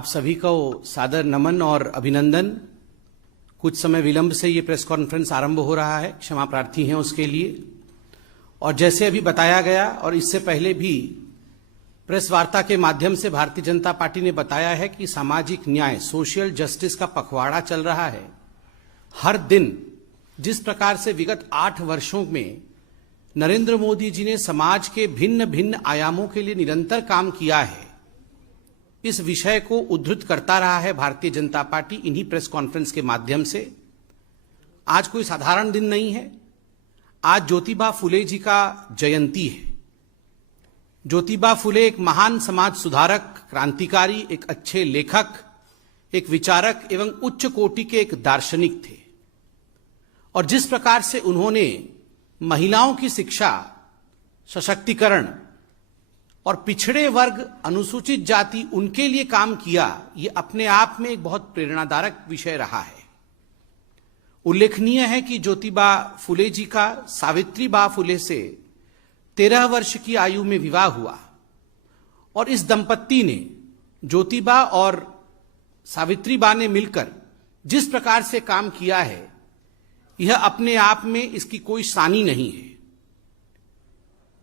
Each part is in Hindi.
आप सभी को सादर नमन और अभिनंदन। कुछ समय विलंब से ये प्रेस कॉन्फ्रेंस आरंभ हो रहा है, क्षमा प्रार्थी हैं उसके लिए। और जैसे अभी बताया गया और इससे पहले भी प्रेस वार्ता के माध्यम से भारतीय जनता पार्टी ने बताया है कि सामाजिक न्याय, सोशल जस्टिस का पखवाड़ा चल रहा है। हर दिन जिस प्रकार से विगत 8 वर्षों में नरेंद्र मोदी जी ने समाज के भिन्न भिन्न आयामों के लिए निरंतर काम किया है, इस विषय को उद्धृत करता रहा है भारतीय जनता पार्टी इन्हीं प्रेस कॉन्फ्रेंस के माध्यम से। आज कोई साधारण दिन नहीं है। आज ज्योतिबा फुले जी का जयंती है। ज्योतिबा फुले एक महान समाज सुधारक, क्रांतिकारी, एक अच्छे लेखक, एक विचारक एवं उच्च कोटि के एक दार्शनिक थे। और जिस प्रकार से उन्होंने महिलाओं की शिक्षा, सशक्तिकरण और पिछड़े वर्ग, अनुसूचित जाति, उनके लिए काम किया, ये अपने आप में एक बहुत प्रेरणादायक विषय रहा है। उल्लेखनीय है कि ज्योतिबा फुले जी का सावित्रीबाई फुले से 13 वर्ष की आयु में विवाह हुआ और इस दंपत्ति ने, ज्योतिबा और सावित्रीबाई ने मिलकर जिस प्रकार से काम किया है, यह अपने आप में इसकी कोई सानी नहीं है।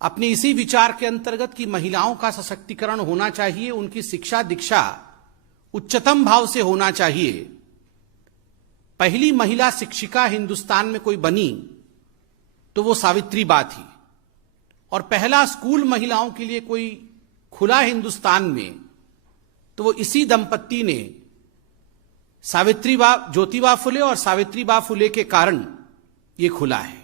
अपने इसी विचार के अंतर्गत कि महिलाओं का सशक्तिकरण होना चाहिए, उनकी शिक्षा दीक्षा उच्चतम भाव से होना चाहिए। पहली महिला शिक्षिका हिंदुस्तान में कोई बनी तो वो सावित्रीबाई थी, और पहला स्कूल महिलाओं के लिए कोई खुला हिंदुस्तान में तो वो इसी दंपत्ति ने, ज्योतिबा फुले और सावित्रीबाई फुले के कारण ये खुला है।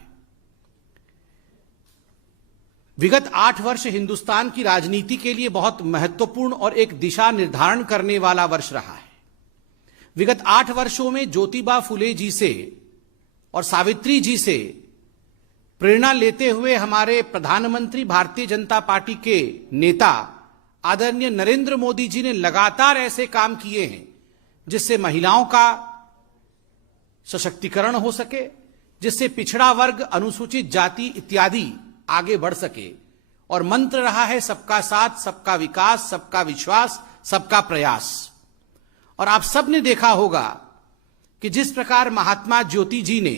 विगत 8 वर्ष हिंदुस्तान की राजनीति के लिए बहुत महत्वपूर्ण और एक दिशा निर्धारण करने वाला वर्ष रहा है। विगत 8 वर्षों में ज्योतिबा फुले जी से और सावित्री जी से प्रेरणा लेते हुए हमारे प्रधानमंत्री, भारतीय जनता पार्टी के नेता आदरणीय नरेंद्र मोदी जी ने लगातार ऐसे काम किए हैं जिससे महिलाओं का सशक्तिकरण हो सके, जिससे पिछड़ा वर्ग, अनुसूचित जाति इत्यादि आगे बढ़ सके। और मंत्र रहा है सबका साथ, सबका विकास, सबका विश्वास, सबका प्रयास। और आप सब ने देखा होगा कि जिस प्रकार महात्मा ज्योति जी ने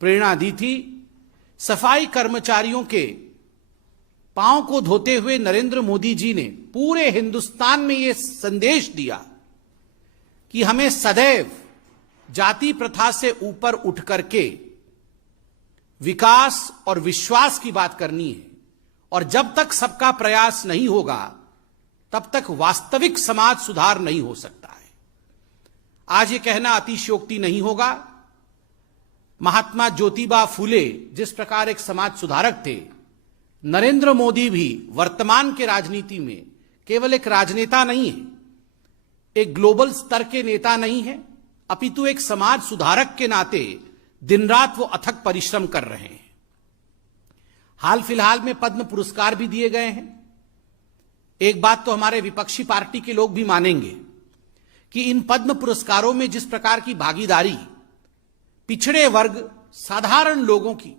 प्रेरणा दी थी, सफाई कर्मचारियों के पांव को धोते हुए नरेंद्र मोदी जी ने पूरे हिंदुस्तान में यह संदेश दिया कि हमें सदैव जाति प्रथा से ऊपर उठ करके विकास और विश्वास की बात करनी है। और जब तक सबका प्रयास नहीं होगा तब तक वास्तविक समाज सुधार नहीं हो सकता है। आज ये कहना अतिशयोक्ति नहीं होगा। महात्मा ज्योतिबा फुले जिस प्रकार एक समाज सुधारक थे, नरेंद्र मोदी भी वर्तमान के राजनीति में केवल एक राजनेता नहीं है, एक ग्लोबल स्तर के नेता नहीं है, अपितु एक समाज सुधारक के नाते दिन रात वो अथक परिश्रम कर रहे हैं। हाल फिलहाल में पद्म पुरस्कार भी दिए गए हैं। एक बात तो हमारे विपक्षी पार्टी के लोग भी मानेंगे कि इन पद्म पुरस्कारों में जिस प्रकार की भागीदारी पिछड़े वर्ग, साधारण लोगों की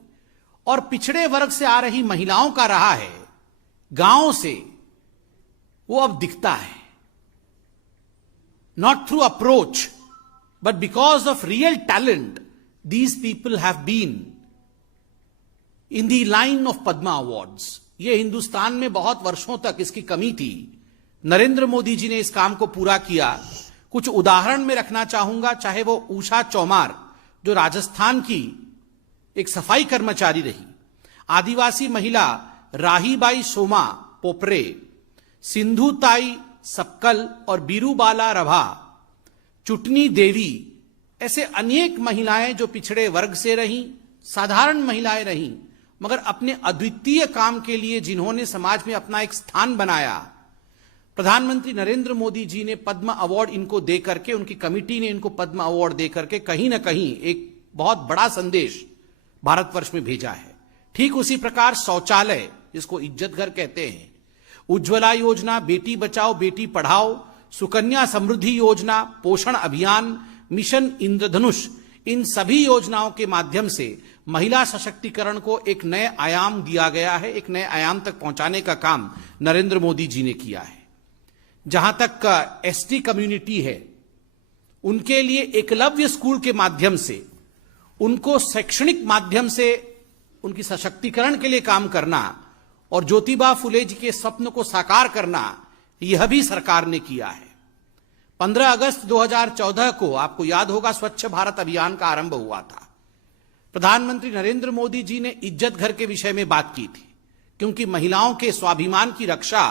और पिछड़े वर्ग से आ रही महिलाओं का रहा है, गांवों से, वो अब दिखता है। Not through approach, but because of real talent, these people have been in the line of Padma Awards. ये हिंदुस्तान में बहुत वर्षों तक इसकी कमी थी। नरेंद्र मोदी जी ने इस काम को पूरा किया। कुछ उदाहरण में रखना चाहूंगा, चाहे वो उषा चौमार जो राजस्थान की एक सफाई कर्मचारी रही, आदिवासी महिला राहीबाई सोमा पोपरे, सिंधु ताई सक्कल और बीरूबाला रभा, चुटनी देवी, ऐसे अनेक महिलाएं जो पिछड़े वर्ग से रहीं, साधारण महिलाएं रहीं, मगर अपने अद्वितीय काम के लिए जिन्होंने समाज में अपना एक स्थान बनाया। प्रधानमंत्री नरेंद्र मोदी जी ने पद्म अवार्ड इनको दे करके, उनकी कमिटी ने इनको पद्म अवार्ड दे करके कहीं ना कहीं एक बहुत बड़ा संदेश भारतवर्ष में भेजा है। ठीक उसी प्रकार शौचालय, जिसको इज्जत घर कहते हैं, उज्ज्वला योजना, बेटी बचाओ बेटी पढ़ाओ, सुकन्या समृद्धि योजना, पोषण अभियान, मिशन इंद्रधनुष, इन सभी योजनाओं के माध्यम से महिला सशक्तिकरण को एक नए आयाम दिया गया है। एक नए आयाम तक पहुंचाने का काम नरेंद्र मोदी जी ने किया है। जहां तक एसटी कम्युनिटी है, उनके लिए एकलव्य स्कूल के माध्यम से उनको शैक्षणिक माध्यम से उनकी सशक्तिकरण के लिए काम करना और ज्योतिबा फुले जी के स्वप्न को साकार करना, यह भी सरकार ने किया है। 15 अगस्त 2014 को आपको याद होगा स्वच्छ भारत अभियान का आरंभ हुआ था। प्रधानमंत्री नरेंद्र मोदी जी ने इज्जत घर के विषय में बात की थी, क्योंकि महिलाओं के स्वाभिमान की रक्षा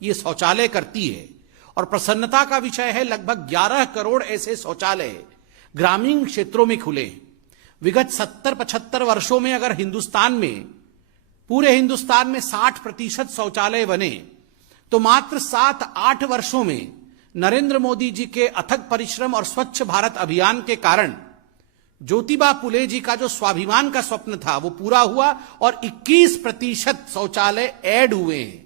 ये शौचालय करती है। और प्रसन्नता का विषय है, लगभग 11 करोड़ ऐसे शौचालय ग्रामीण क्षेत्रों में खुले। विगत 70-75 वर्षों में अगर पूरे हिंदुस्तान में 60% शौचालय बने, तो मात्र 7-8 वर्षों में नरेंद्र मोदी जी के अथक परिश्रम और स्वच्छ भारत अभियान के कारण ज्योतिबा फुले जी का जो स्वाभिमान का स्वप्न था वो पूरा हुआ और 21% शौचालय ऐड हुए हैं।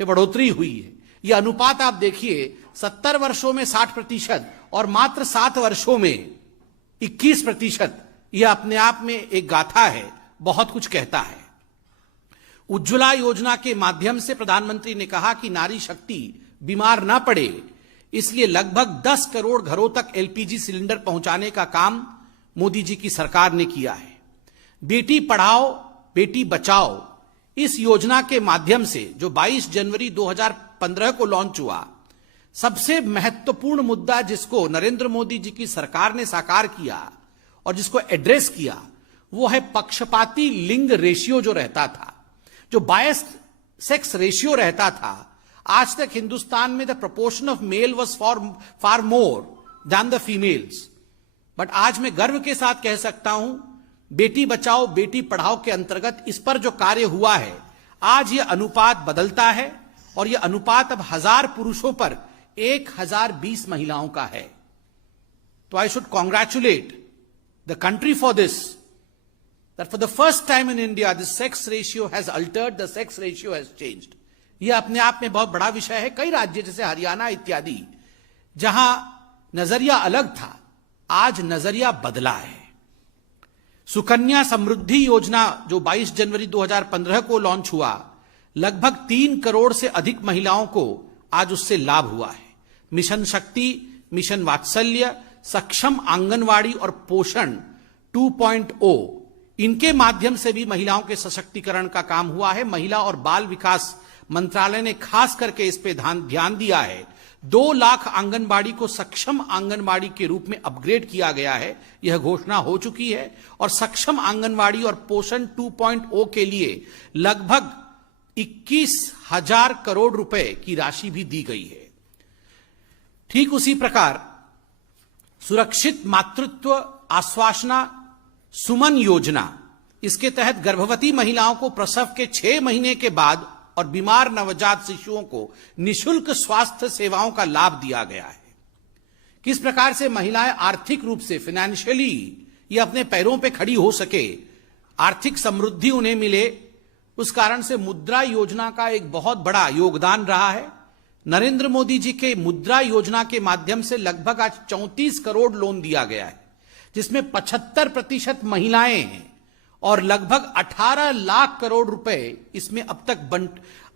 ये बढ़ोतरी हुई है। ये अनुपात आप देखिए, 70 वर्षों में 60% और मात्र 7 वर्षों में 21%। यह अपने आप में एक गाथा है, बहुत कुछ कहता है। उज्ज्वला योजना के माध्यम से प्रधानमंत्री ने कहा कि नारी शक्ति बीमार ना पड़े, इसलिए लगभग 10 करोड़ घरों तक एलपीजी सिलेंडर पहुंचाने का काम मोदी जी की सरकार ने किया है। बेटी पढ़ाओ बेटी बचाओ इस योजना के माध्यम से जो 22 जनवरी 2015 को लॉन्च हुआ, सबसे महत्वपूर्ण मुद्दा जिसको नरेंद्र मोदी जी की सरकार ने साकार किया और जिसको एड्रेस किया, वो है पक्षपाती लिंग रेशियो जो रहता था, जो बायस्ड सेक्स रेशियो रहता था। आज तक हिंदुस्तान में the proportion of male was far more than the females, but आज मैं गर्व के साथ कह सकता हूं, बेटी बचाओ बेटी पढ़ाओ के अंतर्गत इस पर जो कार्य हुआ है, आज यह अनुपात बदलता है और यह अनुपात अब 1000 पुरुषों पर 1020 महिलाओं का है। तो I should congratulate the country for this, that for the first time in India the sex ratio has altered, the sex ratio has changed. यह अपने आप में बहुत बड़ा विषय है। कई राज्य जैसे हरियाणा इत्यादि, जहां नजरिया अलग था, आज नजरिया बदला है। सुकन्या समृद्धि योजना जो 22 जनवरी 2015 को लॉन्च हुआ, लगभग 3 करोड़ से अधिक महिलाओं को आज उससे लाभ हुआ है। मिशन शक्ति, मिशन वात्सल्य, सक्षम आंगनवाड़ी और पोषण 2.0, इनके माध्यम से भी महिलाओं के सशक्तिकरण का काम हुआ है। महिला और बाल विकास मंत्रालय ने खास करके इस पे ध्यान दिया है। 2 लाख आंगनबाड़ी को सक्षम आंगनबाड़ी के रूप में अपग्रेड किया गया है, यह घोषणा हो चुकी है। और सक्षम आंगनबाड़ी और पोषण 2.0 के लिए लगभग 21,000 करोड़ रुपए की राशि भी दी गई है। ठीक उसी प्रकार सुरक्षित मातृत्व आश्वासना सुमन योजना, इसके तहत गर्भवती महिलाओं को प्रसव के 6 महीने के बाद और बीमार नवजात शिशुओं को निशुल्क स्वास्थ्य सेवाओं का लाभ दिया गया है। किस प्रकार से महिलाएं आर्थिक रूप से फाइनेंशियली ये अपने पैरों पे खड़ी हो सके, आर्थिक समृद्धि उन्हें मिले, उस कारण से मुद्रा योजना का एक बहुत बड़ा योगदान रहा है। नरेंद्र मोदी जी के मुद्रा योजना के माध्यम से लगभग आज 34 करोड़ लोन दिया गया है, जिसमें 75% महिलाएं हैं और लगभग 18 लाख करोड़ रुपए इसमें अब तक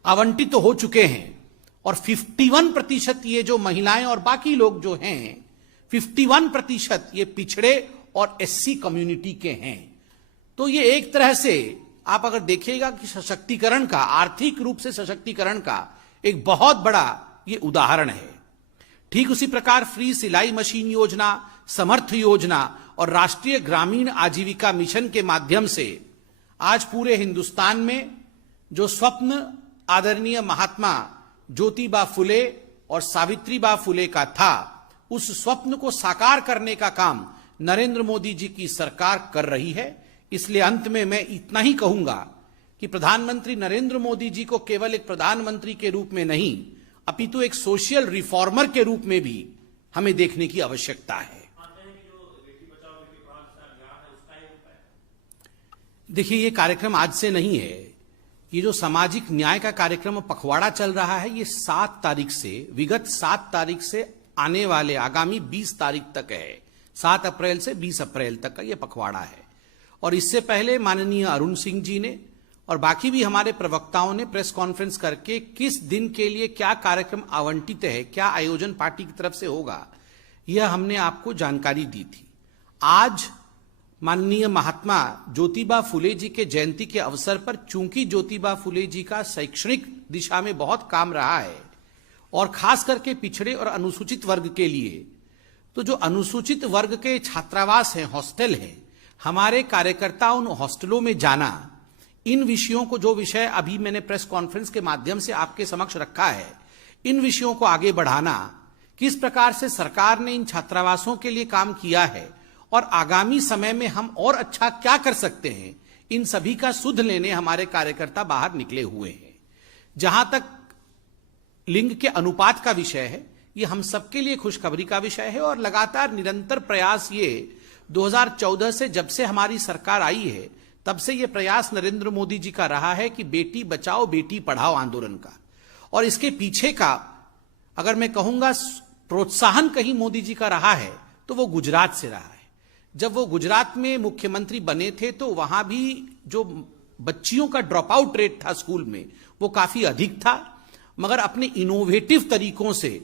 आवंटित हो चुके हैं। और 51% ये जो महिलाएं और बाकी लोग जो हैं, 51% ये पिछड़े और एससी कम्युनिटी के हैं। तो ये एक तरह से आप अगर देखिएगा कि सशक्तिकरण का, आर्थिक रूप से सशक्तिकरण का एक बहुत बड़ा ये उदाहरण है। ठीक उसी प्रकार फ्री सिलाई मशीन योजना, समर्थ योजना और राष्ट्रीय ग्रामीण आजीविका मिशन के माध्यम से आज पूरे हिंदुस्तान में जो स्वप्न आदरणीय महात्मा ज्योतिबा फुले और सावित्रीबा फुले का था, उस स्वप्न को साकार करने का काम नरेंद्र मोदी जी की सरकार कर रही है। इसलिए अंत में मैं इतना ही कहूंगा कि प्रधानमंत्री नरेंद्र मोदी जी को केवल एक प्रधानमंत्री के रूप में नहीं, अपितु एक सोशल रिफॉर्मर के रूप में भी हमें देखने की आवश्यकता है। देखिए, ये कार्यक्रम आज से नहीं है। ये जो सामाजिक न्याय का कार्यक्रम पखवाड़ा चल रहा है, ये 7 तारीख से, विगत 7 तारीख से आने वाले आगामी 20 तारीख तक है। 7 अप्रैल से 20 अप्रैल तक का ये पखवाड़ा है। और इससे पहले माननीय अरुण सिंह जी ने और बाकी भी हमारे प्रवक्ताओं ने प्रेस कॉन्फ्रेंस करके किस दिन के लिए क्या कार्यक्रम आवंटित है, क्या आयोजन पार्टी की तरफ से होगा, यह हमने आपको जानकारी दी थी। आज माननीय महात्मा ज्योतिबा फुले जी के जयंती के अवसर पर, चूंकि ज्योतिबा फुले जी का शैक्षणिक दिशा में बहुत काम रहा है और खास करके पिछड़े और अनुसूचित वर्ग के लिए, तो जो अनुसूचित वर्ग के छात्रावास हैं, हॉस्टल हैं, हमारे कार्यकर्ता उन हॉस्टलों में जाना, इन विषयों को, जो विषय अभी मैंने प्रेस कॉन्फ्रेंस के माध्यम से आपके समक्ष रखा है, इन विषयों को आगे बढ़ाना, किस प्रकार से सरकार ने इन छात्रावासों के लिए काम किया है और आगामी समय में हम और अच्छा क्या कर सकते हैं, इन सभी का सुध लेने हमारे कार्यकर्ता बाहर निकले हुए हैं। जहां तक लिंग के अनुपात का विषय है, ये हम सबके लिए खुशखबरी का विषय है और लगातार निरंतर प्रयास, ये 2014 से जब से हमारी सरकार आई है तब से ये प्रयास नरेंद्र मोदी जी का रहा है कि बेटी बचाओ बेटी पढ़ाओ आंदोलन का, और इसके पीछे का अगर मैं कहूंगा प्रोत्साहन कहीं मोदी जी का रहा है तो वो गुजरात से रहा है। जब वो गुजरात में मुख्यमंत्री बने थे तो वहां भी जो बच्चियों का ड्रॉप आउट रेट था स्कूल में, वो काफी अधिक था, मगर अपने इनोवेटिव तरीकों से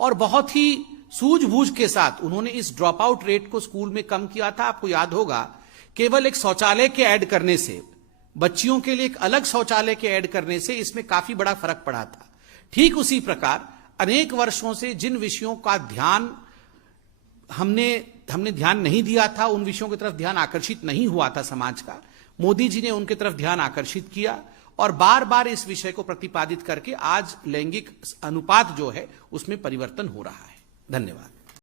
और बहुत ही सूझबूझ के साथ उन्होंने इस ड्रॉप आउट रेट को स्कूल में कम किया था। आपको याद होगा, केवल एक शौचालय के ऐड करने से, बच्चियों के लिए एक अलग शौचालय के ऐड करने से इसमें काफी बड़ा फर्क पड़ा था। ठीक उसी प्रकार अनेक वर्षों से जिन विषयों का ध्यान हमने ध्यान नहीं दिया था, उन विषयों की तरफ ध्यान आकर्षित नहीं हुआ था समाज का, मोदी जी ने उनकी तरफ ध्यान आकर्षित किया और बार बार इस विषय को प्रतिपादित करके आज लैंगिक अनुपात जो है उसमें परिवर्तन हो रहा है। धन्यवाद।